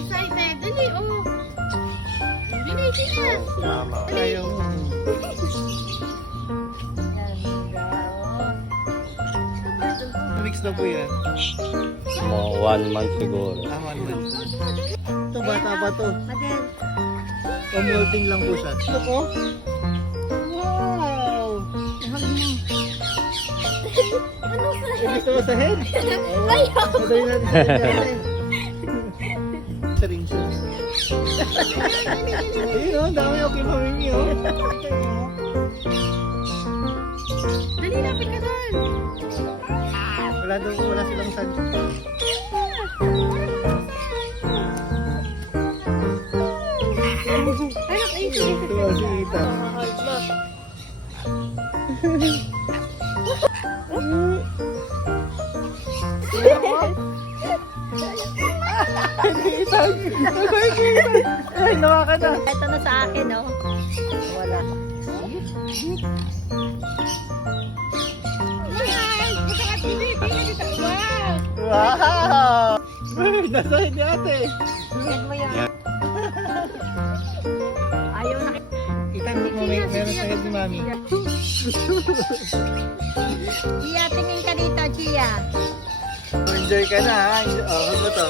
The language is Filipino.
excited. Dali, oh. Dali, tingnan. Tama. Ayaw mo. Mix na po yan. Mga 1 month siguro. Aman man. Ito, bata pa to. Adel. Pamulting lang po siya. Ito po. Wow! Gusto mo sa head? Ayaw. Madali natin sa head. Sa ring shoes. Ayun o, dami ako kay Mamimi o. Dali, lapit ka doon. Wala silang sun. Anak, ay, sige. Ito, si Ita. Ay, nawa ka na. Ito na sa akin, oh. Wala. Wow! Nasa hindi ate. Tingnan mo yan. Ayaw na. Itan mo meron sa head ni Mami. Gia, tingin ka dito, Gia. Enjoy ka na ha. Oh, ano to?